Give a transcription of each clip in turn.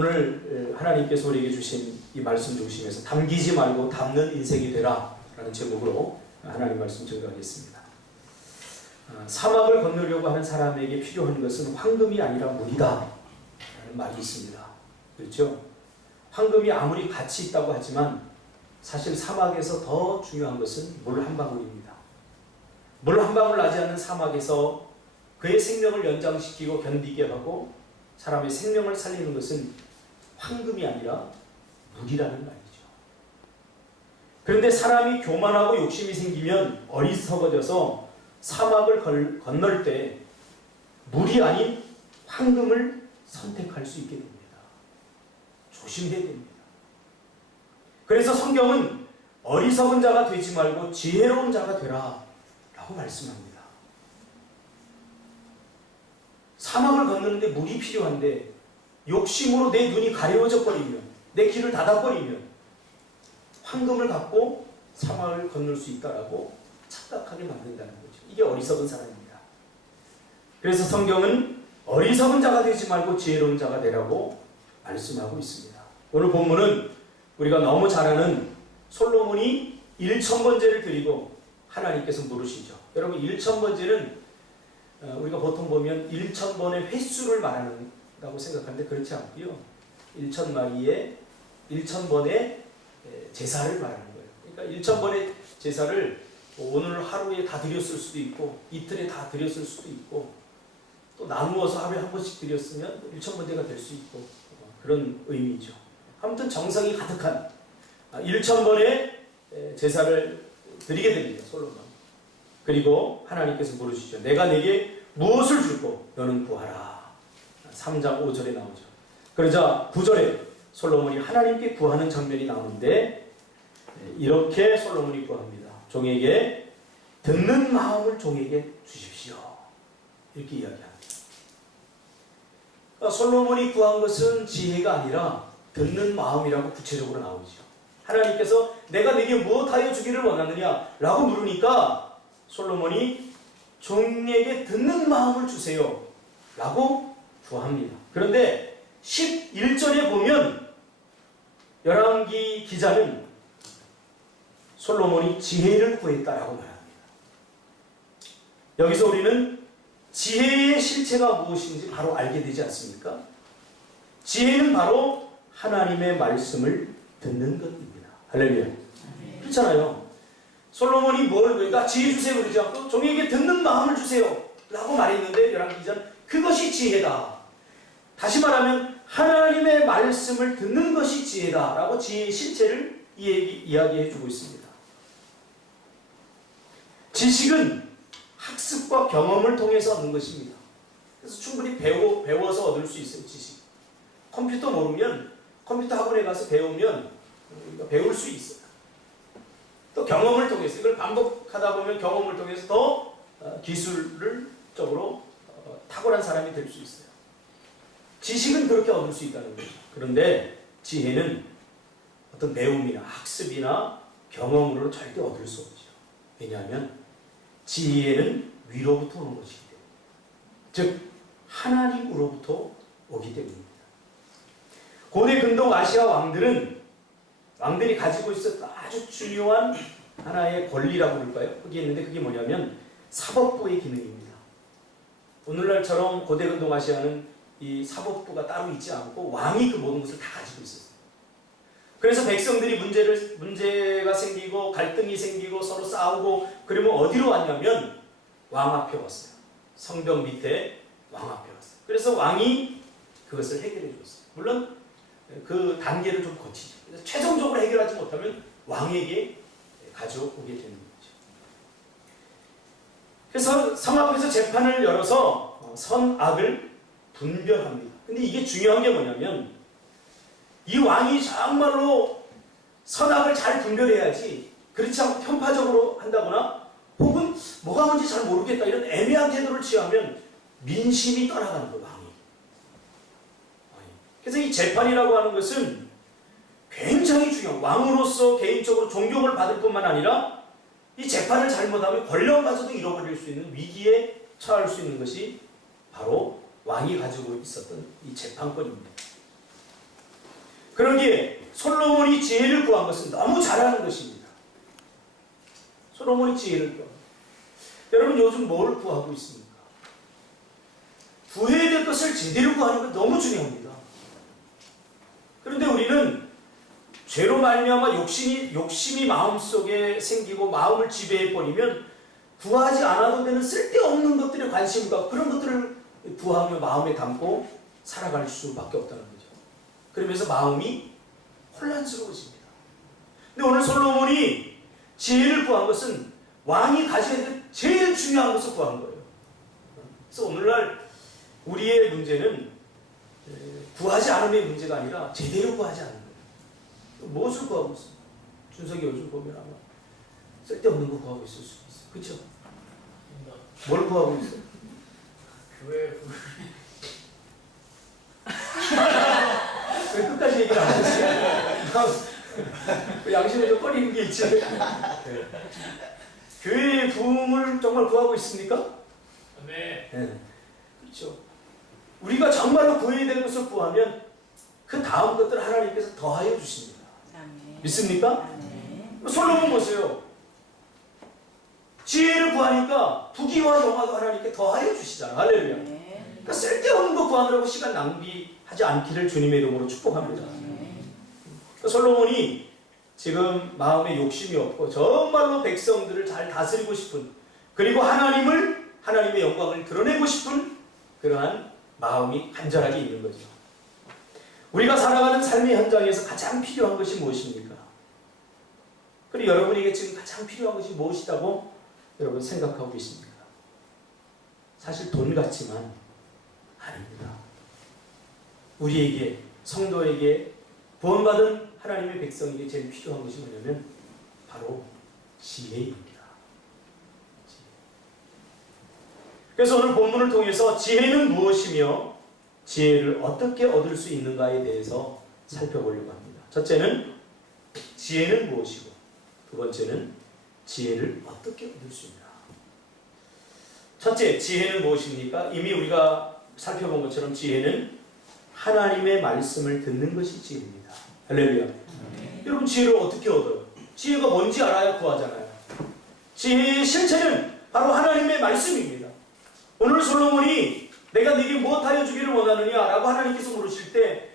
오늘 하나님께서 우리에게 주신 이 말씀 중심에서 담기지 말고 담는 인생이 되라 라는 제목으로 하나님 말씀 증거하겠습니다. 사막을 건너려고 하는 사람에게 필요한 것은 황금이 아니라 물이다 라는 말이 있습니다. 그렇죠? 황금이 아무리 가치 있다고 하지만 사실 사막에서 더 중요한 것은 물 한 방울입니다. 물 한 방울 나지 않는 사막에서 그의 생명을 연장시키고 견디게 하고 사람의 생명을 살리는 것은 황금이 아니라 물이라는 말이죠. 그런데 사람이 교만하고 욕심이 생기면 어리석어져서 사막을 건널 때 물이 아닌 황금을 선택할 수 있게 됩니다. 조심해야 됩니다. 그래서 성경은 어리석은 자가 되지 말고 지혜로운 자가 되라 라고 말씀합니다. 사막을 건너는데 물이 필요한데 욕심으로 내 눈이 가려워져 버리면, 내 길을 닫아버리면 황금을 갖고 사막을 건널 수 있다라고 착각하게 만든다는 거죠. 이게 어리석은 사람입니다. 그래서 성경은 어리석은 자가 되지 말고 지혜로운 자가 되라고 말씀하고 있습니다. 오늘 본문은 우리가 너무 잘 아는 솔로몬이 1000번제를 드리고 하나님께서 물으시죠. 여러분 1000번제는 우리가 보통 보면 1000번의 횟수를 말한다고 생각하는데 그렇지 않고요. 1000마리의 1000번의 제사를 말하는 거예요. 그러니까 1000번의 제사를 오늘 하루에 다 드렸을 수도 있고 이틀에 다 드렸을 수도 있고 또 나누어서 하루에 한 번씩 드렸으면 1000번제가 될 수 있고 그런 의미죠. 아무튼 정성이 가득한 1000번의 제사를 드리게 됩니다. 솔로몬. 그리고 하나님께서 물으시죠. 내가 내게 무엇을 줄고 너는 구하라. 3장 5절에 나오죠. 그러자 9절에 솔로몬이 하나님께 구하는 장면이 나오는데 이렇게 솔로몬이 구합니다. 종에게 듣는 마음을 종에게 주십시오. 이렇게 이야기합니다. 그러니까 솔로몬이 구한 것은 지혜가 아니라 듣는 마음이라고 구체적으로 나오죠. 하나님께서 내가 네게 무엇하여 주기를 원하느냐 라고 물으니까 솔로몬이 종에게 듣는 마음을 주세요 라고 구합니다. 그런데 11절에 보면 열왕기 기자는 솔로몬이 지혜를 구했다라고 말합니다. 여기서 우리는 지혜의 실체가 무엇인지 바로 알게 되지 않습니까? 지혜는 바로 하나님의 말씀을 듣는 것입니다. 할렐루야. 그렇잖아요. 솔로몬이 그러니까 지혜 주세요 그러지 않고 종에게 듣는 마음을 주세요 라고 말했는데 열왕기 기자는 그것이 지혜다. 다시 말하면 하나님의 말씀을 듣는 것이 지혜다 라고 지혜의 실체를 이야기해 주고 있습니다. 지식은 학습과 경험을 통해서 얻는 것입니다. 그래서 충분히 배워서 얻을 수 있어요. 지식. 컴퓨터 모르면 컴퓨터 학원에 가서 배우면 배울 수 있어요. 또 경험을 통해서 이걸 반복하다 보면 경험을 통해서 더 기술적으로 탁월한 사람이 될 수 있어요. 지식은 그렇게 얻을 수 있다는 거죠. 그런데 지혜는 어떤 배움이나 학습이나 경험으로 절대 얻을 수 없죠. 왜냐하면 지혜는 위로부터 오는 것이기 때문에, 즉 하나님으로부터 오기 때문입니다. 고대 근동 아시아 왕들이 가지고 있었던 아주 중요한 하나의 권리라고 그럴까요? 그게 있는데 그게 뭐냐면 사법부의 기능입니다. 오늘날처럼 고대 근동 아시아는 이 사법부가 따로 있지 않고 왕이 그 모든 것을 다 가지고 있었어요. 그래서 백성들이 문제가 생기고 갈등이 생기고 서로 싸우고 그러면 어디로 왔냐면 왕 앞에 왔어요. 성벽 밑에 왕 앞에 왔어요. 그래서 왕이 그것을 해결해 줬어요. 물론 그 단계를 좀 거치죠. 그래서 최종적으로 해결하지 못하면 왕에게 가져오게 되는 거죠. 그래서 성 앞에서 재판을 열어서 선악을 분별합니다. 근데 이게 중요한 게 뭐냐면 이 왕이 정말로 선악을 잘 분별해야지 그렇지 않고 편파적으로 한다거나 혹은 뭐가 뭔지 잘 모르겠다 이런 애매한 태도를 취하면 민심이 떠나가는 거예요. 왕이. 그래서 이 재판이라고 하는 것은 굉장히 중요한, 왕으로서 개인적으로 존경을 받을 뿐만 아니라 이 재판을 잘못하면 권력마저도 잃어버릴 수 있는 위기에 처할 수 있는 것이 바로 왕이 가지고 있었던 이 재판권입니다. 그러기에 솔로몬이 지혜를 구한 것은 너무 잘하는 것입니다. 솔로몬이 지혜를 구한 것. 여러분 요즘 뭘 구하고 있습니까? 구해야 될 것을 제대로 구하는 건 너무 중요합니다. 그런데 우리는 죄로 말미암아 욕심이 마음속에 생기고 마음을 지배해버리면 구하지 않아도 되는 쓸데없는 것들에 관심을 갖고 그런 것들을 구하며 마음에 담고 살아갈 수밖에 없다는 거죠. 그러면서 마음이 혼란스러워집니다. 근데 오늘 솔로몬이 지혜를 구한 것은 왕이 가져야 될 제일 중요한 것을 구한 거예요. 그래서 오늘날 우리의 문제는 구하지 않음의 문제가 아니라 제대로 구하지 않는 거예요. 무엇을 구하고 있어요? 준석이 요즘 보면 아마 쓸데없는 거 구하고 있을 수 있어요. 그렇죠? 뭘 구하고 있어요? 교회 왜 끝까지 얘기를 안 하셨어요? 양심에 좀 꺼리는 게 있지. 네. 교회의 부흥을 정말 구하고 있습니까? 네. 네. 그렇죠. 우리가 정말로 구해야 되는 것을 구하면 그 다음 것들을 하나님께서 더하여 주십니다. 믿습니까? 솔로몬 보세요. 지혜를 구하니까 부귀와 영화도 하나님께 더하여 주시잖아요. 할렐루야. 그러니까 쓸데없는 거 구하느라고 시간 낭비하지 않기를 주님의 이름으로 축복합니다. 그러니까 솔로몬이 지금 마음에 욕심이 없고 정말로 백성들을 잘 다스리고 싶은, 그리고 하나님의 영광을 드러내고 싶은 그러한 마음이 간절하게 있는 거죠. 우리가 살아가는 삶의 현장에서 가장 필요한 것이 무엇입니까? 그리고 여러분에게 지금 가장 필요한 것이 무엇이라고 여러분 생각하고 계십니까? 사실 돈 같지만 아닙니다. 우리에게, 성도에게, 구원받은 하나님의 백성에게 제일 필요한 것이 뭐냐면 바로 지혜입니다. 지혜. 그래서 오늘 본문을 통해서 지혜는 무엇이며 지혜를 어떻게 얻을 수 있는가에 대해서 살펴보려고 합니다. 첫째는 지혜는 무엇이고, 두 번째는 지혜를 어떻게 얻을 수 있나. 첫째, 지혜는 무엇입니까? 이미 우리가 살펴본 것처럼 지혜는 하나님의 말씀을 듣는 것이 지혜입니다. 할렐루야. 여러분 지혜를 어떻게 얻어요? 지혜가 뭔지 알아야 구하잖아요. 지혜의 실체는 바로 하나님의 말씀입니다. 오늘 솔로몬이 내가 네게 무엇하여 주기를 원하느냐 라고 하나님께서 물으실 때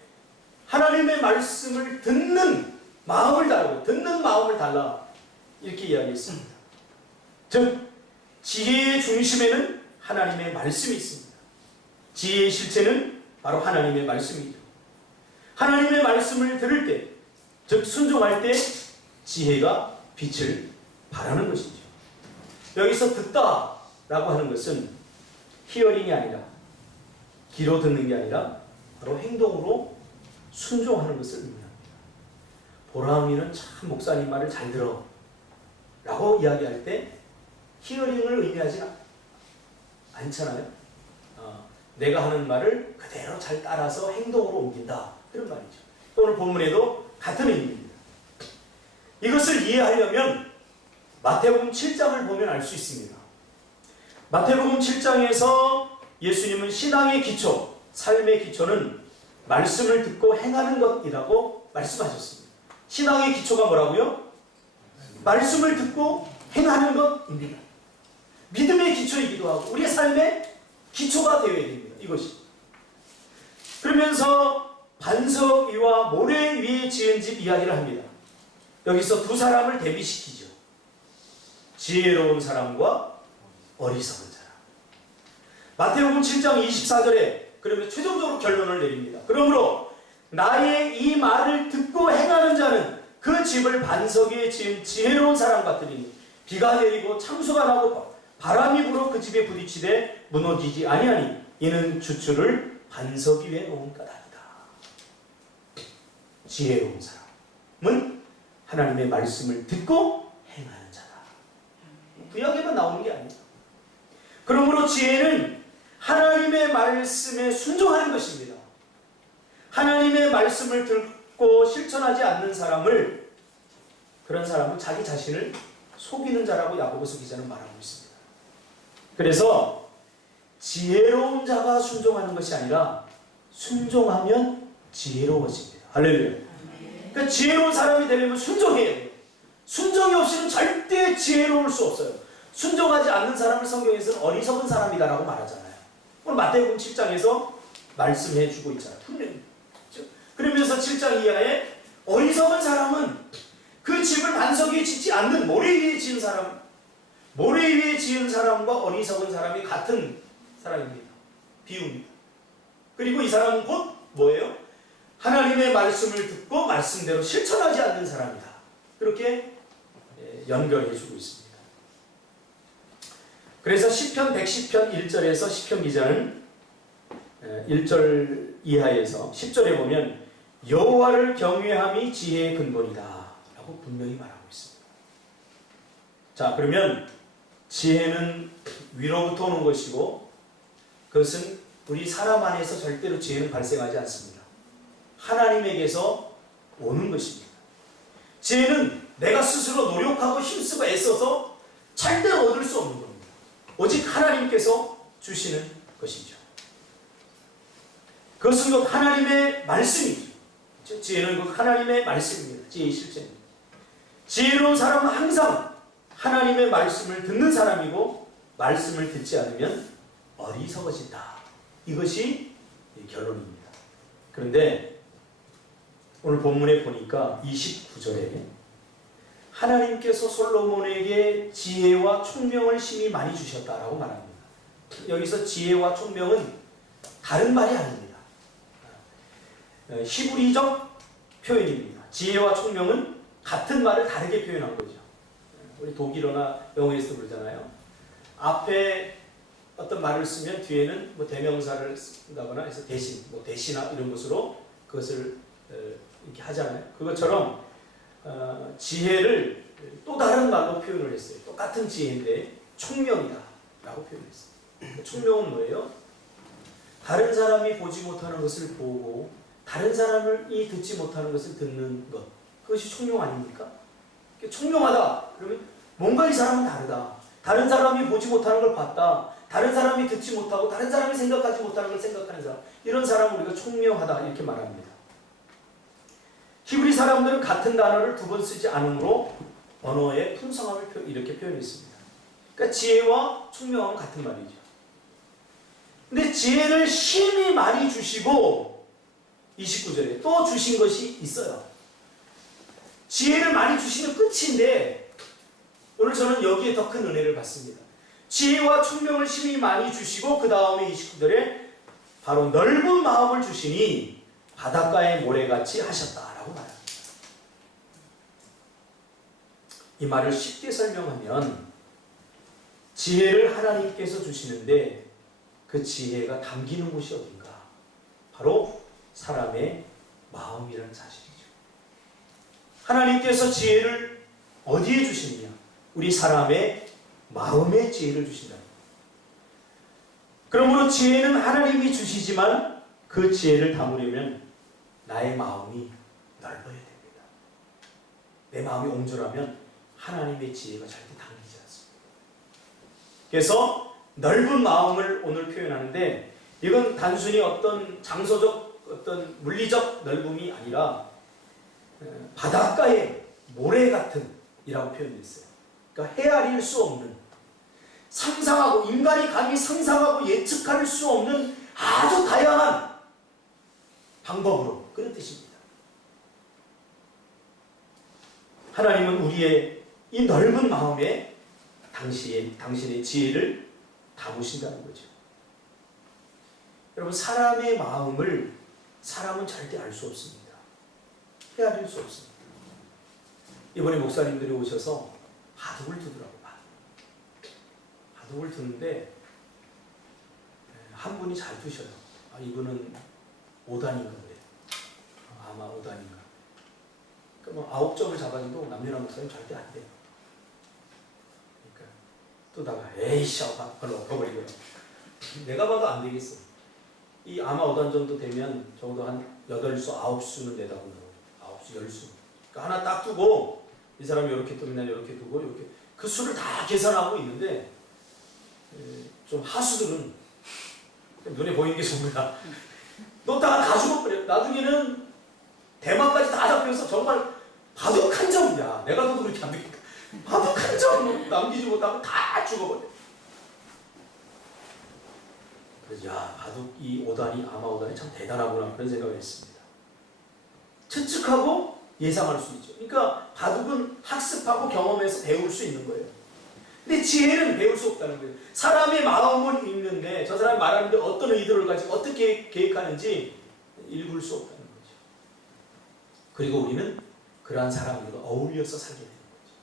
하나님의 말씀을 듣는 마음을 달라고, 듣는 마음을 달라 이렇게 이야기했습니다. 즉 지혜의 중심에는 하나님의 말씀이 있습니다. 지혜의 실체는 바로 하나님의 말씀이죠. 하나님의 말씀을 들을 때, 즉 순종할 때 지혜가 빛을 발하는 것이죠. 여기서 듣다 라고 하는 것은 히어링이 아니라, 귀로 듣는 게 아니라 바로 행동으로 순종하는 것을 의미합니다. 보람이는 참 목사님 말을 잘 들어 라고 이야기할 때 히어링을 의미하지 않잖아요. 내가 하는 말을 그대로 잘 따라서 행동으로 옮긴다, 그런 말이죠. 오늘 본문에도 같은 의미입니다. 이것을 이해하려면 마태복음 7장을 보면 알 수 있습니다. 마태복음 7장에서 예수님은 신앙의 기초, 삶의 기초는 말씀을 듣고 행하는 것이라고 말씀하셨습니다. 신앙의 기초가 뭐라고요? 말씀을 듣고 행하는 것입니다. 믿음의 기초이기도 하고 우리의 삶의 기초가 되어야 됩니다. 이것이. 그러면서 반석 위와 모래 위에 지은 집 이야기를 합니다. 여기서 두 사람을 대비시키죠. 지혜로운 사람과 어리석은 사람. 마태복음 7장 24절에 그러면 최종적으로 결론을 내립니다. 그러므로 나의 이 말을 듣고 행하는 자는 그 집을 반석 위에 지은 지혜로운 사람 같으니 비가 내리고 창수가 나고 바람이 불어 그 집에 부딪히되 무너지지 아니하니 이는 주추를 반석 위에 놓은 까닭이다. 지혜로운 사람은 하나님의 말씀을 듣고 행하는 자다. 구약에만 나오는 게 아니다. 그러므로 지혜는 하나님의 말씀에 순종하는 것입니다. 하나님의 말씀을 듣고 실천하지 않는 사람을, 그런 사람은 자기 자신을 속이는 자라고 야고보서 기자는 말하고 있습니다. 그래서 지혜로운 자가 순종하는 것이 아니라 순종하면 지혜로워집니다. 할렐루야. 그러니까 지혜로운 사람이 되려면 순종해야 돼요. 순종이 없이는 절대 지혜로울 수 없어요. 순종하지 않는 사람을 성경에서는 어리석은 사람이다라고 말하잖아요. 오늘 마태복음 7장에서 말씀해 주고 있잖아요. 분명히. 그러면서 7장 이하에 어리석은 사람은 그 집을 반석 위에 짓지 않는 모래 위에 지은 사람, 모래 위에 지은 사람과 어리석은 사람이 같은 사람입니다. 비유입니다. 그리고 이 사람은 곧 뭐예요? 하나님의 말씀을 듣고 말씀대로 실천하지 않는 사람이다. 그렇게 연결해 주고 있습니다. 그래서 시편 110편 1절에서 시편 기자는 1절 이하에서 10절에 보면 여호와를 경외함이 지혜의 근본이다 라고 분명히 말하고 있습니다. 자, 그러면 지혜는 위로부터 오는 것이고 그것은 우리 사람 안에서 절대로 지혜는 발생하지 않습니다. 하나님에게서 오는 것입니다. 지혜는 내가 스스로 노력하고 힘쓰고 애써서 절대로 얻을 수 없는 겁니다. 오직 하나님께서 주시는 것이죠. 그것은 곧 하나님의 말씀이죠. 지혜는 곧 하나님의 말씀입니다. 지혜의 실제입니다. 지혜로운 사람은 항상 하나님의 말씀을 듣는 사람이고 말씀을 듣지 않으면 어리석어진다. 이것이 결론입니다. 그런데 오늘 본문에 보니까 29절에 하나님께서 솔로몬에게 지혜와 총명을 심히 많이 주셨다라고 말합니다. 여기서 지혜와 총명은 다른 말이 아닙니다. 히브리적 표현입니다. 지혜와 총명은 같은 말을 다르게 표현한 거죠. 우리 독일어나 영어에서도 그러잖아요. 앞에 어떤 말을 쓰면 뒤에는 뭐 대명사를 쓴다거나 해서 대신, 뭐 대신아 이런 것으로 그것을 이렇게 하잖아요. 그것처럼 지혜를 또 다른 말로 표현을 했어요. 똑같은 지혜인데 총명이다 라고 표현했어요. 총명은 뭐예요? 다른 사람이 보지 못하는 것을 보고 다른 사람이 듣지 못하는 것을 듣는 것, 그것이 총명 아닙니까? 총명하다 그러면 뭔가 이 사람은 다르다. 다른 사람이 보지 못하는 걸 봤다. 다른 사람이 듣지 못하고 다른 사람이 생각하지 못하는 걸 생각하는 사람, 이런 사람을 우리가 총명하다 이렇게 말합니다. 히브리 사람들은 같은 단어를 두 번 쓰지 않으므로 언어의 풍성함을 이렇게 표현했습니다. 그러니까 지혜와 총명함은 같은 말이죠. 근데 지혜를 심히 많이 주시고 29절에 또 주신 것이 있어요. 지혜를 많이 주시면 끝인데 오늘 저는 여기에 더 큰 은혜를 받습니다. 지혜와 총명을 심히 많이 주시고 그 다음에 29절에 바로 넓은 마음을 주시니 바닷가의 모래같이 하셨다라고 말합니다. 이 말을 쉽게 설명하면 지혜를 하나님께서 주시는데 그 지혜가 담기는 곳이 어딘가? 바로 사람의 마음이라는 사실이죠. 하나님께서 지혜를 어디에 주시느냐? 우리 사람의 마음의 지혜를 주신다. 그러므로 지혜는 하나님이 주시지만 그 지혜를 담으려면 나의 마음이 넓어야 됩니다. 내 마음이 옹졸하면 하나님의 지혜가 절대 담기지 않습니다. 그래서 넓은 마음을 오늘 표현하는데 이건 단순히 어떤 장소적 어떤 물리적 넓음이 아니라 바닷가의 모래 같은 이라고 표현했어요. 그러니까 헤아릴 수 없는, 상상하고 인간이 감히 상상하고 예측할 수 없는 아주 다양한 방법으로, 그런 뜻입니다. 하나님은 우리의 이 넓은 마음에 당신의 지혜를 담으신다는 거죠. 여러분, 사람의 마음을 사람은 절대 알 수 없습니다. 헤아릴 수 없습니다. 이번에 목사님들이 오셔서 바둑을 두더라고요. 바둑을 두는데 한 분이 잘 두셔요. 아, 이분은 5단인가 그래요. 아마 5단인가. 그럼 9점을 잡아줘도 남녀나 목사님 절대 안 돼요. 그러니까 두다가 에이씨 하고 바로 엎어버리고요. 내가 봐도 안 되겠어. 이 아마 5단 정도 되면 적어도 한 8수, 9수는 내다보는 거예요. 9수, 10수. 그러니까 하나 딱 두고 이 사람이 이렇게 뜨면 이렇게 두고 이렇게 그 수를 다 계산하고 있는데 좀 하수들은 눈에 보이는 게 전부다. 놓다가 다 죽어버려. 나중에는 대만까지 다 잡혀서 정말 바둑 한 점이야. 내가 너도 그렇게 안 되니까. 바둑 한 점 남기지 못하고 다 죽어버려. 그래서 야, 바둑 이 오단이 아마 오단이 참 대단하구나 그런 생각을 했습니다. 추측하고 예상할 수 있죠. 그러니까 바둑은 학습하고 경험해서 배울 수 있는 거예요. 근데 지혜는 배울 수 없다는 거예요. 사람의 마음을 읽는데 저 사람이 말하는데 어떤 의도를 가지고 어떻게 계획하는지 읽을 수 없다는 거죠. 그리고 우리는 그러한 사람들과 어울려서 살게 되는 거죠.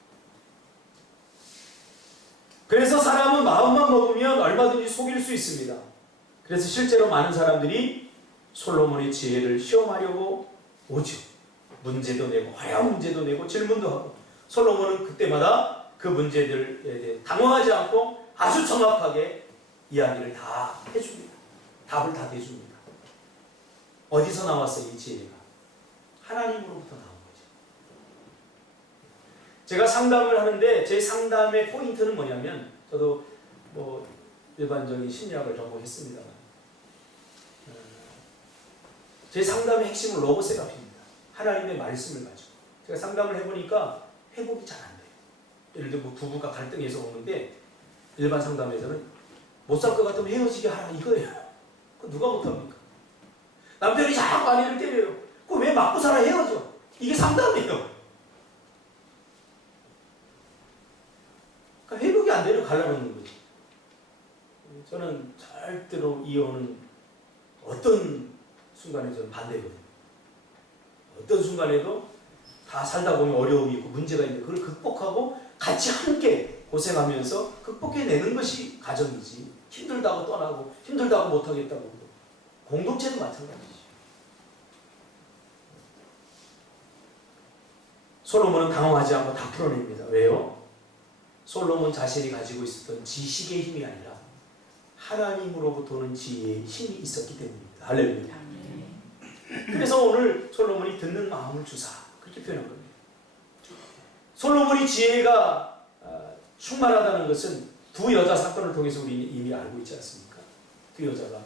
그래서 사람은 마음만 먹으면 얼마든지 속일 수 있습니다. 그래서 실제로 많은 사람들이 솔로몬의 지혜를 시험하려고 오죠. 문제도 내고 어려운 문제도 내고 질문도 하고 솔로몬은 그때마다 그 문제들에 대해 당황하지 않고 아주 정확하게 이야기를 다 해줍니다. 답을 다 대줍니다. 어디서 나왔어요, 이 지혜가? 하나님으로부터 나온 거죠. 제가 상담을 하는데 제 상담의 포인트는 뭐냐면 저도 뭐 일반적인 심리학을 전공했습니다만 제 상담의 핵심은 로고세라피입니다. 하나님의 말씀을 가지고 제가 상담을 해보니까 회복이 잘 안 돼요. 예를 들어 뭐 부부가 갈등해서 오는데 일반 상담에서는 못 살 것 같으면 헤어지게 하라 이거예요. 그거 누가 못합니까? 남편이 자꾸 아내를 때려요. 그거 왜 맞고 살아 헤어져? 이게 상담이에요. 그러니까 회복이 안 되면 갈라놓는 거지. 저는 절대로 이혼은 어떤 순간에 저는 반대거든요. 어떤 순간에도 다 살다 보면 어려움이 있고 문제가 있는데 그걸 극복하고 같이 함께 고생하면서 극복해내는 것이 가정이지. 힘들다고 떠나고 힘들다고 못하겠다고. 공동체도 마찬가지죠. 솔로몬은 당황하지 않고 다 풀어냅니다. 왜요? 솔로몬 자신이 가지고 있었던 지식의 힘이 아니라 하나님으로부터 오는 지혜의 힘이 있었기 때문입니다. 할렐루야. 그래서 오늘 솔로몬이 듣는 마음을 주사 그렇게 표현한 겁니다. 솔로몬이 지혜가 충만하다는 것은 두 여자 사건을 통해서 우리 이미 알고 있지 않습니까? 두 여자가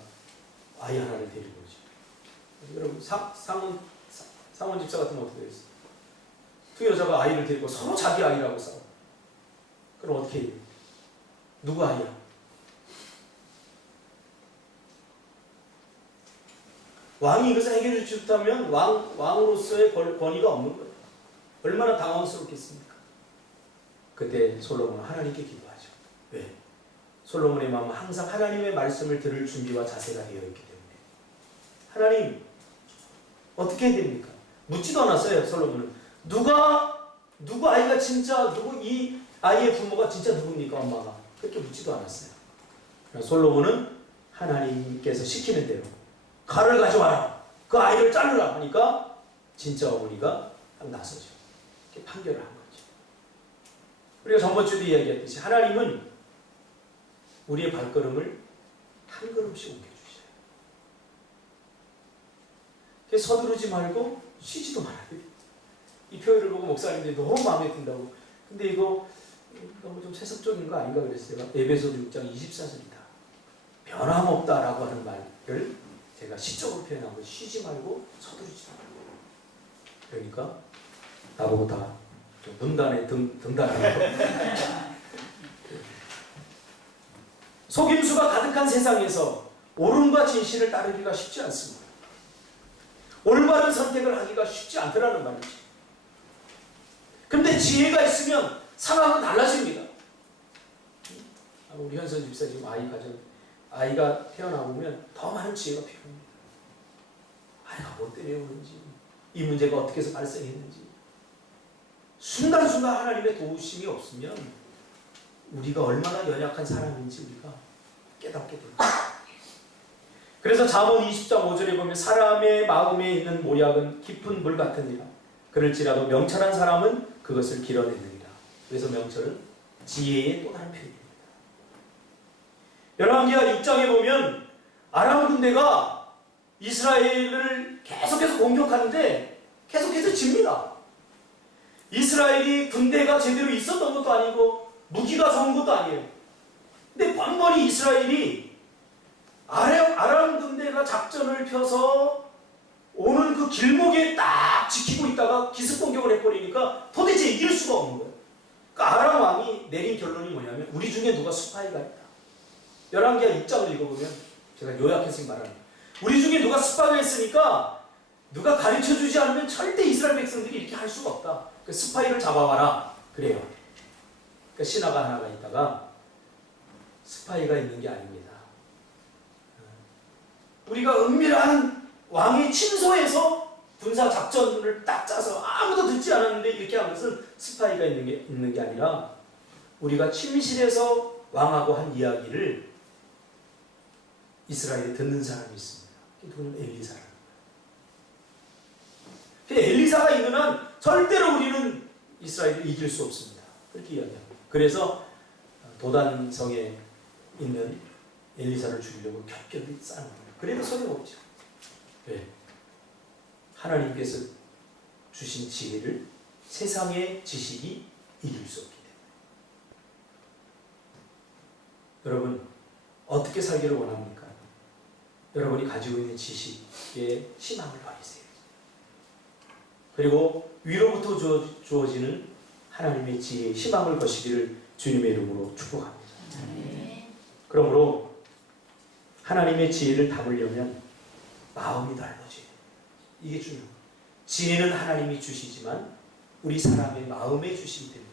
아이 하나를 데리고 오죠. 여러분 상원 집사 같은 거 어떻게 됐어요? 두 여자가 아이를 데리고 서로 자기 아이라고 싸워. 그럼 어떻게 해요? 누구 아이야? 왕이 이것을 해결해 주셨다면 왕으로서의 권위가 없는 거예요. 얼마나 당황스럽겠습니까? 그때 솔로몬은 하나님께 기도하죠. 왜? 솔로몬의 마음은 항상 하나님의 말씀을 들을 준비와 자세가 되어 있기 때문에. 하나님, 어떻게 해야 됩니까? 묻지도 않았어요, 솔로몬은. 누구 아이가 진짜, 누구 이 아이의 부모가 진짜 누굽니까, 엄마가? 그렇게 묻지도 않았어요. 솔로몬은 하나님께서 시키는 대로 칼을 가져와라. 그 아이를 자르라 하니까 진짜 어머니가 나서죠. 이렇게 판결을 한 거죠. 우리가 전번주도 이야기했듯이 하나님은 우리의 발걸음을 한 걸음씩 옮겨주셔요. 그래서 서두르지 말고 쉬지도 말아야 돼요. 이 표현을 보고 목사님들이 너무 마음에 든다고. 근데 이거 너무 좀 세속적인 거 아닌가 그랬어요. 제가 에베소서 6장 24절이다. 변함없다라고 하는 말을 제가 시적으로 표현한 거 쉬지 말고 서두르지 말고. 그러니까 나보고 다 문단에 등단하고 속임수가 가득한 세상에서 옳음과 진실을 따르기가 쉽지 않습니다. 올바른 선택을 하기가 쉽지 않더라는 말이죠. 그런데 지혜가 있으면 상황은 달라집니다. 우리 현선 집사 지금 아이가 태어나보면 더 많은 지혜가 필요합니다. 아이가 뭐 때문에 오는지, 이 문제가 어떻게 해서 발생했는지. 순간순간 하나님의 도우심이 없으면 우리가 얼마나 연약한 사람인지 우리가 깨닫게 됩니다. 그래서 잠언 20장 5절에 보면 사람의 마음에 있는 모략은 깊은 물 같으니라. 그럴지라도 명철한 사람은 그것을 길어내느니라. 그래서 명철은 지혜의 또 다른 표현입니다. 열왕기하 6장에 보면 아람 군대가 이스라엘을 계속해서 공격하는데 계속해서 집니다. 이스라엘이 군대가 제대로 있었던 것도 아니고 무기가 좋은 것도 아니에요. 근데 번번이 이스라엘이 아람 군대가 작전을 펴서 오는 그 길목에 딱 지키고 있다가 기습 공격을 해버리니까 도대체 이길 수가 없는 거예요. 그러니까 아람 왕이 내린 결론이 뭐냐면 우리 중에 누가 스파이가 있다. 열왕기하 6장을 읽어보면 제가 요약해서 말합니다. 우리 중에 누가 스파이가 있으니까 누가 가르쳐주지 않으면 절대 이스라엘 백성들이 이렇게 할 수가 없다. 그 스파이를 잡아와라. 그래요. 그러니까 신하가 하나가 있다가 스파이가 있는 게 아닙니다. 우리가 은밀한 왕의 침소에서 군사 작전을 딱 짜서 아무도 듣지 않았는데 이렇게 한 것은 스파이가 있는 게 아니라 우리가 침실에서 왕하고 한 이야기를 이스라엘에 듣는 사람이 있습니다. 그는 엘리사라는 거예요. 엘리사가 있는 한 절대로 우리는 이스라엘을 이길 수 없습니다. 그렇게 이야기합니다. 그래서 도단성에 있는 엘리사를 죽이려고 겹겹이 쌓는 거예요. 그래도 소용없죠. 왜? 하나님께서 주신 지혜를 세상의 지식이 이길 수 없기 때문에. 여러분, 어떻게 살기를 원합니까? 여러분이 가지고 있는 지식에 희망을 버리세요. 그리고 위로부터 주어지는 하나님의 지혜에 희망을 거시기를 주님의 이름으로 축복합니다. 그러므로 하나님의 지혜를 담으려면 마음이 넓어져요. 이게 중요해요. 지혜는 하나님이 주시지만 우리 사람의 마음에 주시기 때문에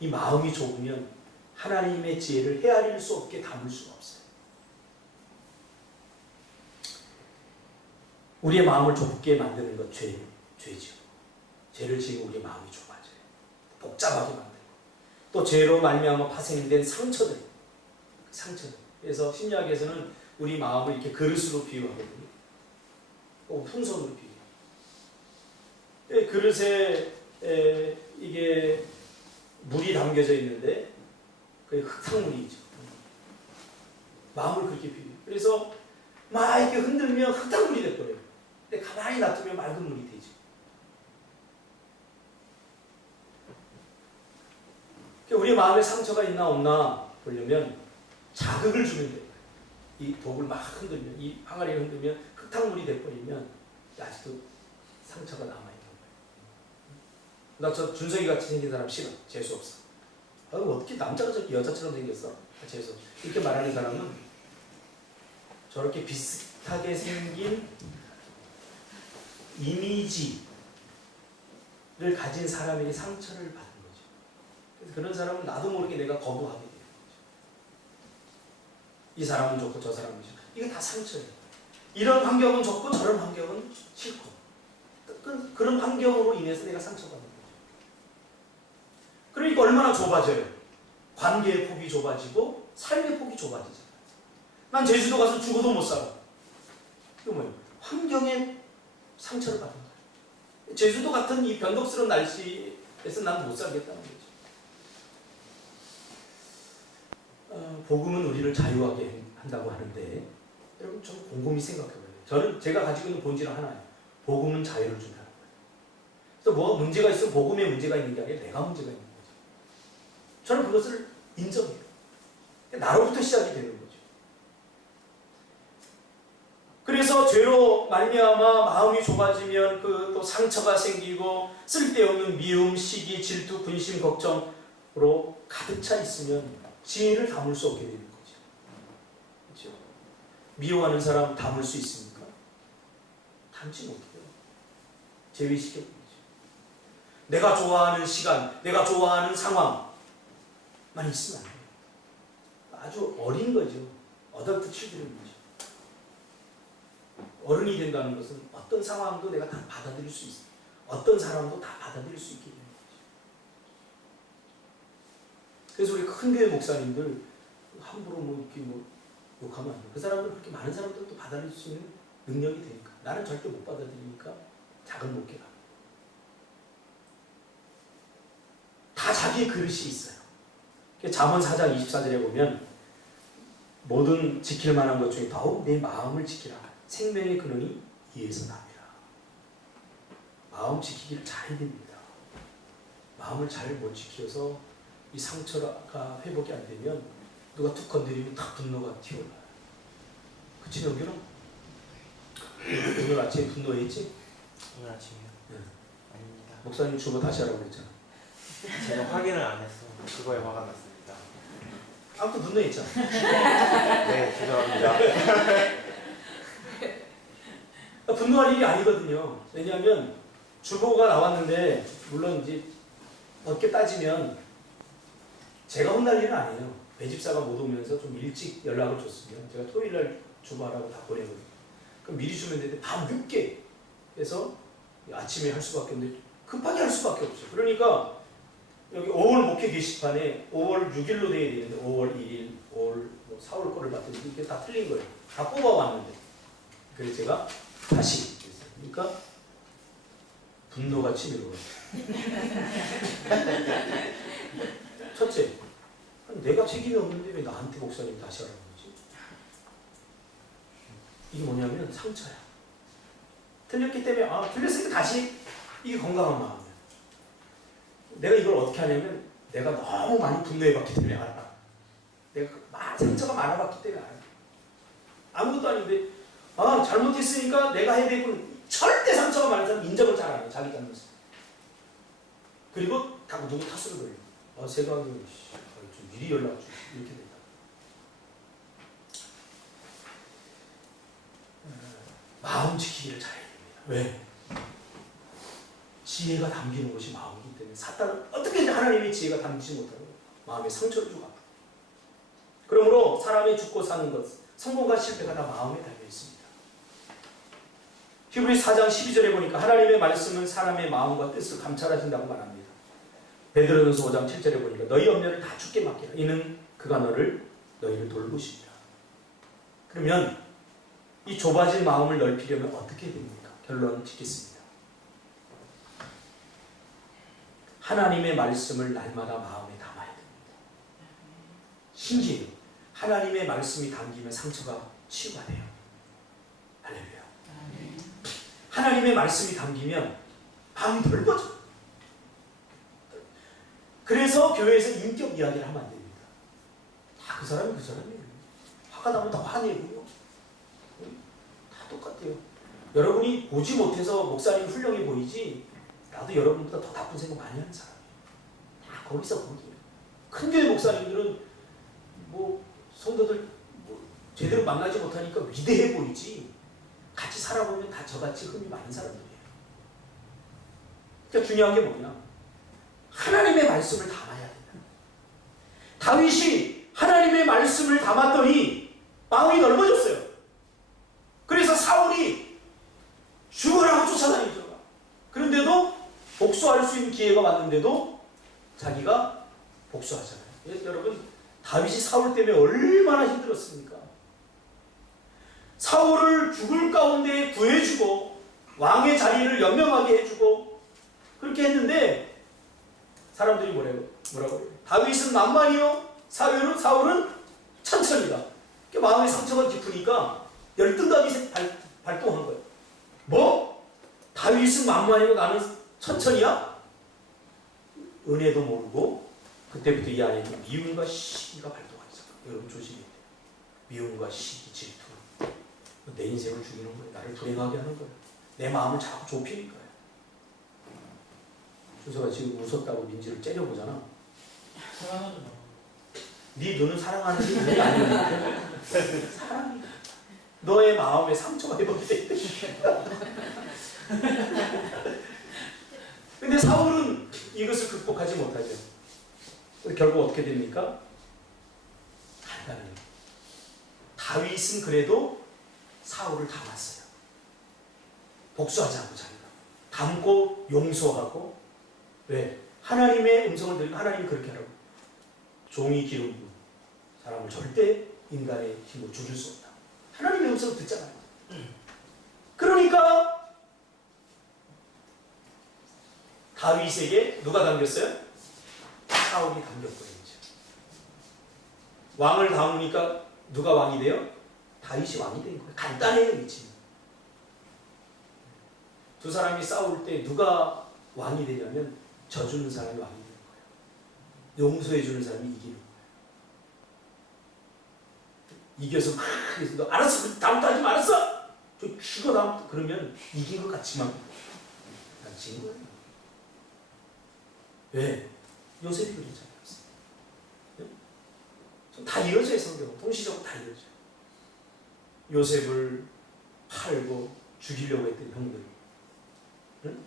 이 마음이 좁으면 하나님의 지혜를 헤아릴 수 없게 담을 수가 없어요. 우리의 마음을 좁게 만드는 것 죄죠. 죄를 지으면 우리의 마음이 좁아져요. 복잡하게 만들고 또 죄로 말미암아 파생된 상처들. 그래서 신약에서는 우리 마음을 이렇게 그릇으로 비유하거든요. 풍선으로 비유해요. 그릇에 이게 물이 담겨져 있는데 그게 흙탕물이죠. 마음을 그렇게 비유해요. 그래서 막 이렇게 흔들면 흙탕물이 돼버려요. 근데 가만히 놔두면 맑은 물이 되죠. 우리 마음에 상처가 있나 없나 보려면 자극을 주면 돼요. 이 독을 막 흔들면, 이 항아리를 흔들면 흙탕물이 돼버리면 아직도 상처가 남아있는 거예요. 나 저 준석이 같이 생긴 사람 싫어. 재수없어. 어떻게 남자가 저렇게 여자처럼 생겼어? 재수없어. 이렇게 말하는 사람은 저렇게 비슷하게 생긴 이미지를 가진 사람에게 상처를 받는 거죠. 그래서 그런 사람은 나도 모르게 내가 거부하게 돼요. 이 사람은 좋고 저 사람은 싫고. 이게 다 상처예요. 이런 환경은 좋고 저런 환경은 싫고. 그런 환경으로 인해서 내가 상처받는 거죠. 그러니까 얼마나 좁아져요. 관계의 폭이 좁아지고 삶의 폭이 좁아지잖아요. 난 제주도 가서 죽어도 못 살아. 이거 뭐예요? 환경에 상처를 받는 거예요. 제주도 같은 이 변덕스러운 날씨에서 난 못 살겠다는 거죠. 복음은 우리를 자유하게 한다고 하는데 여러분 좀 곰곰이 생각해봐요. 제가 가지고 있는 본질은 하나예요. 복음은 자유를 준다는 거예요. 그래서 뭐 문제가 있으면 복음에 문제가 있는 게 아니라 내가 문제가 있는 거죠. 저는 그것을 인정해요. 나로부터 시작이 되는 거죠. 그래서 죄로 말미암아 마음이 좁아지면 또 상처가 생기고 쓸데없는 미움, 시기, 질투, 분심, 걱정으로 가득 차 있으면 지혜를 담을 수 없게 되는 거죠. 그렇죠? 미워하는 사람 담을 수 있습니까? 담지 못해요. 제외시켜버리죠. 내가 좋아하는 시간, 내가 좋아하는 상황만 있으면 안 돼요. 아주 어린 거죠. 어덜트 칠드런 거죠. 어른이 된다는 것은 어떤 상황도 내가 다 받아들일 수 있어요. 어떤 사람도 다 받아들일 수 있게 되는 거죠. 그래서 우리 큰 교회 목사님들 함부로 이렇게 욕하면 안 돼요. 그 사람들 그렇게 많은 사람들도 받아들일 수 있는 능력이 되니까. 나는 절대 못 받아들이니까 작은 목회가. 다 자기의 그릇이 있어요. 잠언 4장 24절에 보면 모든 지킬 만한 것 중에 더욱 내 마음을 지키라. 생명의 근원이 이에서 납니다. 마음 지키기를 잘해야 됩니다. 마음을 잘 못 지켜서 이 상처가 회복이 안 되면 누가 툭 건드리면 다 분노가 튀어나와요. 그치 영규는? 오늘 아침에 분노했지? 오늘 아침이요? 네. 아닙니다. 목사님 주고 다시 하라고 그랬잖아. 제가 확인을 안 했어. 그거에 화가 났습니다. 아무튼 분노했잖아. 네, 죄송합니다. 분노할 일이 아니거든요. 왜냐하면 주보가 나왔는데 물론 이제 어떻게 따지면 제가 혼날 일은 아니에요. 배집사가 못 오면서 좀 일찍 연락을 줬으면 제가 토요일날 주보하라고 다 보내거든요. 그럼 미리 주면 되는데 밤 늦게 해서 아침에 할 수밖에 없는데 급하게 할 수밖에 없죠. 그러니까 여기 5월 목회 게시판에 5월 6일로 돼야 되는데 5월 1일, 5월 4월 거를 봤더니 이게 다 틀린 거예요. 다 뽑아왔는데 그래서 제가 다시 했어요. 그러니까 분노가 치밀어요. 첫째, 내가 책임이 없는데 왜 나한테 목사님 다시 하라고 그러지? 이게 뭐냐면 상처야. 틀렸기 때문에 틀렸으니까 다시 이게 건강한 마음이야. 내가 이걸 어떻게 하냐면 내가 너무 많이 분노해봤기 때문에 알아. 내가 상처가 많아봤기 때문에 알아. 아무것도 아닌데 잘못했으니까 내가 해야 되고 절대 상처가 많은 사람 인정을 잘 안 해. 자기 잘못을. 그리고 누구 탓으로 돌려. 세상에 좀 미리 연락 줘. 이렇게 된다. 마음 지키기를 잘해야 됩니다. 왜? 지혜가 담기는 것이 마음이기 때문에 사탄은 어떻게든지 하나님의 지혜가 담기지 못하고 마음에 상처를 주고 아프다. 그러므로 사람이 죽고 사는 것, 성공과 실패가 다 마음에 달려 있습니다. 히브리 4장 12절에 보니까 하나님의 말씀은 사람의 마음과 뜻을 감찰하신다고 말합니다. 베드로전서 5장 7절에 보니까 너희 염려를 다 주께 맡기라. 이는 그가 너희를 돌보십니다. 그러면 이 좁아진 마음을 넓히려면 어떻게 됩니까? 결론 짓겠습니다. 하나님의 말씀을 날마다 마음에 담아야 됩니다. 신기해요. 하나님의 말씀이 담기면 상처가 치유가 돼요. 할렐루야. 하나님의 말씀이 담기면 마음이 넓어져. 그래서 교회에서 인격 이야기를 하면 안 됩니다. 다 그 사람이에요. 화가 나면 다 화내고요. 다 똑같아요. 여러분이 보지 못해서 목사님 훌륭해 보이지 나도 여러분보다 더 나쁜 생각 많이 하는 사람이에요. 다 거기서 거기에요. 큰 교회 목사님들은 성도들 제대로 만나지 못하니까 위대해 보이지 같이 살아보면 다 저같이 흠이 많은 사람들이에요. 그러니까 중요한 게 뭐냐? 하나님의 말씀을 담아야 된다. 다윗이 하나님의 말씀을 담았더니 마음이 넓어졌어요. 그래서 사울이 죽어라 하고 쫓아다니죠. 그런데도 복수할 수 있는 기회가 왔는데도 자기가 복수하잖아요. 여러분 다윗이 사울 때문에 얼마나 힘들었습니까? 사울을 죽을 가운데 구해주고 왕의 자리를 연명하게 해주고 그렇게 했는데 사람들이 뭐라고 해요? 다윗은 만만이요 사울은 천천이다. 마음의 상처가 깊으니까 열등감이 발동한 거예요. 뭐? 다윗은 만만이고 나는 천천이야? 은혜도 모르고 그때부터 이 안에 미움과 시기가 발동하기 시작해요. 여러분 조심해야 돼요. 미움과 시기, 질투. 내 인생을 죽이는 거예요. 나를 불행하게 하는 거예요. 내 마음을 자꾸 좁히는 거예요. 준서가 지금 웃었다고 민지를 째려보잖아. 사랑하죠. 네 눈은 사랑하는 게 눈이 아니었는데 사랑이 너의 마음에 상처가 입었기 때문에. 근데 사울은 이것을 극복하지 못하죠. 결국 어떻게 됩니까? 간단해요. 다윗은 그래도 사울을 담았어요. 복수하지 않고 자기가 담고 용서하고. 왜? 하나님의 음성을 들으면 하나님이 그렇게 하라고. 종이 기름 부은 사람을 절대 인간의 힘으로 죽일 수 없다. 하나님의 음성을 듣잖아요. 그러니까 다윗에게 누가 담겼어요? 사울이 담겼거든요. 왕을 담으니까 누가 왕이 돼요? 다윗이 왕이 된 거예요. 간단해요, 위치는. 두 사람이 싸울 때 누가 왕이 되냐면 져주는 사람이 왕이 되는 거예요. 용서해주는 사람이 이기는 거예요. 이겨서 막 해서 너 알았어 다음부터 하지 말았어 저 죽어 다음부터 그러면 이긴 것 같지만 난 진 거예요. 왜? 요셉이 그랬잖아요. 다 이어져요. 성경은 동시적으로 다 이어져요. 요셉을 팔고 죽이려고 했던 형들 응?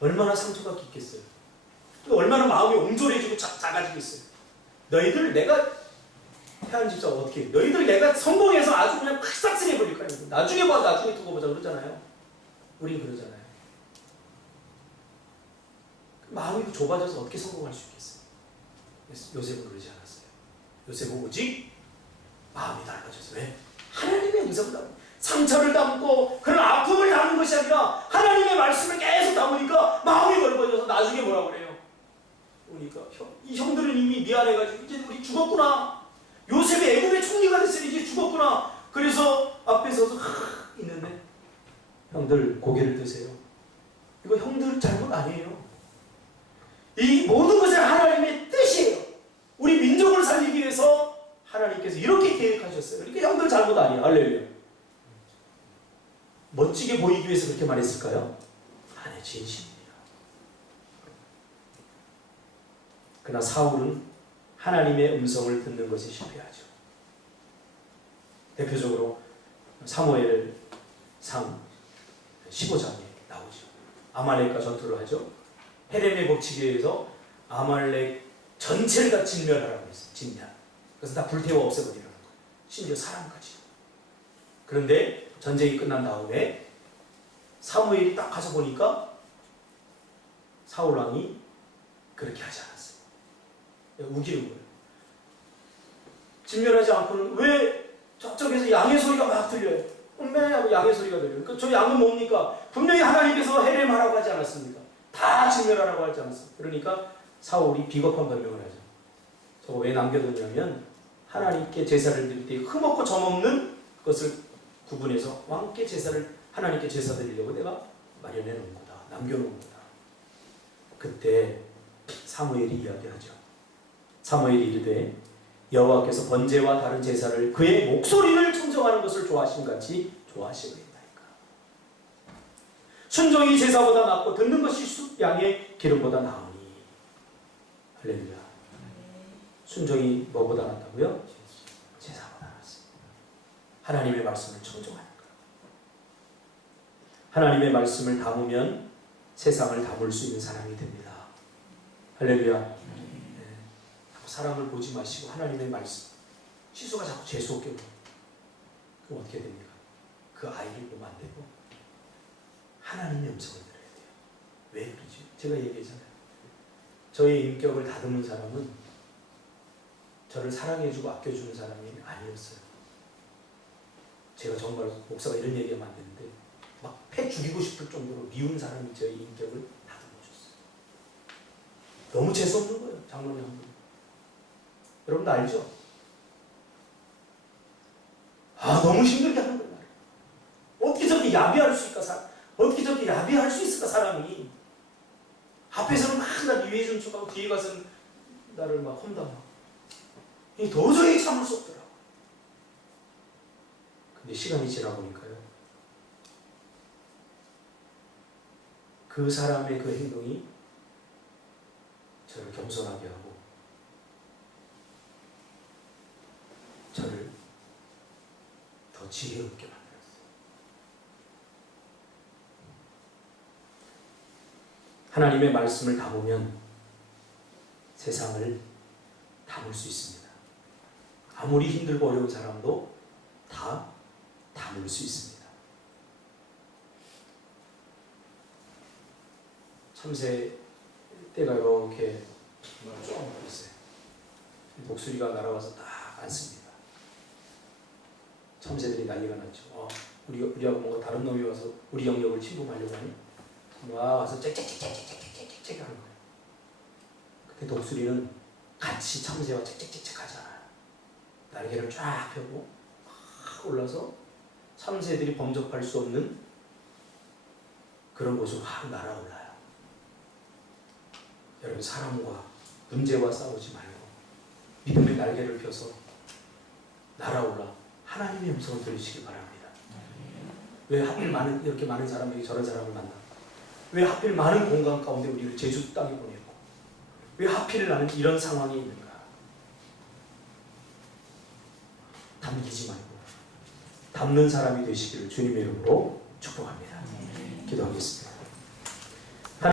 얼마나 상처가 깊겠어요. 얼마나 마음이 옹졸해지고 작아지겠어요. 너희들 내가 태안 집사가 어떻게 해? 너희들 내가 성공해서 아주 그냥 팍 싹쓸이해버릴 거야. 나중에 봐 나중에 두고 보자 그러잖아요. 우린 그러잖아요. 마음이 좁아져서 어떻게 성공할 수 있겠어요. 요셉은 그러지 않았어요. 요셉은 오직 마음이 넓어져서 왜? 하나님의 음성을 담고 상처를 담고 그런 아픔을 담는 것이 아니라 하나님의 말씀을 계속 담으니까 마음이 넓어져서 나중에 뭐라고 그래요? 그러니까 이 형들은 이미 미안해가지고 이제 우리 죽었구나. 요셉이 애굽의 총리가 됐으니 이제 죽었구나. 그래서 앞에 서서 있는데 형들 고개를 드세요. 이거 형들 잘못 아니에요. 이 모든 것은 하나님의 뜻이에요. 우리 민족을 살리기 위해서 하나님께서 이렇게 계획하셨어요. 그러니까 형들 잘못 아니에요. 할렐루야. 멋지게 보이기 위해서 그렇게 말했을까요? 아니, 진심입니다. 그러나 사울은 하나님의 음성을 듣는 것이 실패하죠. 대표적으로 사무엘상 15장에 나오죠. 아말렉과 전투를 하죠. 헤렘의 법칙에 의해서 아말렉 전체를 다 진멸하라고 했어요. 진멸. 그래서 다 불태워 없애버리라는 거예요. 심지어 사람까지. 그런데 전쟁이 끝난 다음에 사무엘이 딱 가서 보니까 사울왕이 그렇게 하지 않았어요. 우기는 거예요. 진멸하지 않고는 왜 저쪽에서 양의 소리가 막 들려요. 하고 양의 소리가 들려요. 그러니까 저 양은 뭡니까? 분명히 하나님께서 헤렘하라고 하지 않았습니까? 다 진멸하라고 하지 않았습니까? 그러니까 사울이 비겁한 변명을 하죠. 저거 왜 남겨뒀냐면 하나님께 제사를 드릴 때 흠없고 점없는 것을 구분해서 왕께 제사를 하나님께 제사 드리려고 내가 마련해 놓은 거다. 남겨놓은 거다. 그때 사무엘이 이야기하죠. 사무엘이 이르되 여호와께서 번제와 다른 제사를 그의 목소리를 청정하는 것을 좋아하신 같이 좋아하시겠나이까. 순종이 제사보다 낫고 듣는 것이 숫양의 기름보다 나으니. 할렐루야. 순종이 뭐보다 낫다고요? 제사보다 낫습니다. 하나님의 말씀을 청정하는 거예요. 하나님의 말씀을 담으면 세상을 담을 수 있는 사람이 됩니다. 할렐루야. 사람을 보지 마시고 하나님의 말씀. 시수가 자꾸 재수없게 보면 그럼 어떻게 됩니까? 그 아이를 보면 안 되고 하나님의 음성을 들어야 돼요. 왜 그러지? 제가 얘기했잖아요. 저의 인격을 다듬은 사람은 저를 사랑해주고 아껴주는 사람이 아니었어요. 제가 정말 목사가 이런 얘기하면 안 되는데 막 패 죽이고 싶을 정도로 미운 사람이 저의 인격을 다듬어줬어요. 너무 재수없는 거예요. 장로님 한 분. 여러분도 알죠? 너무 힘들게 하는 거예요. 어떻게 저렇게 야비할 수 있을까? 어떻게 저렇게 야비할 수 있을까 사람이? 앞에서는 막 나 위해준 척하고 뒤에 가서는 나를 막 험담하고 도저히 참을 수 없더라고요. 근데 시간이 지나 보니까요. 그 사람의 그 행동이 저를 겸손하게 하고 저를 더 지혜롭게 만들었어요. 하나님의 말씀을 담으면 세상을 담을 수 있습니다. 아무리 힘들고 어려운 사람도 다 담을 수 있습니다. 참새 떼가 이렇게 쭉 있어요. 독수리가 날아와서 딱 앉습니다. 참새들이 난리가 났죠. 우리하고 뭔가 다른 놈이 와서 우리 영역을 침범하려고 하니 와서 짹짹짹짹짹짹 하는 거예요. 그때 독수리는 같이 참새와 짹짹짹짹 하잖아요. 날개를 쫙 펴고 막 올라서 참새들이 범접할 수 없는 그런 곳으로 확 날아올라요. 여러분 사람과 문제와 싸우지 말고 믿음의 날개를 펴서 날아올라 하나님의 음성을 들으시기 바랍니다. 왜 하필 이렇게 많은 사람들이 저런 사람을 만나? 왜 하필 많은 공간 가운데 우리를 제주 땅에 보내고? 왜 하필 나는 이런 상황이 있는가? 담기지 말고 담는 사람이 되시기를 주님의 이름으로 축복합니다. 기도하겠습니다.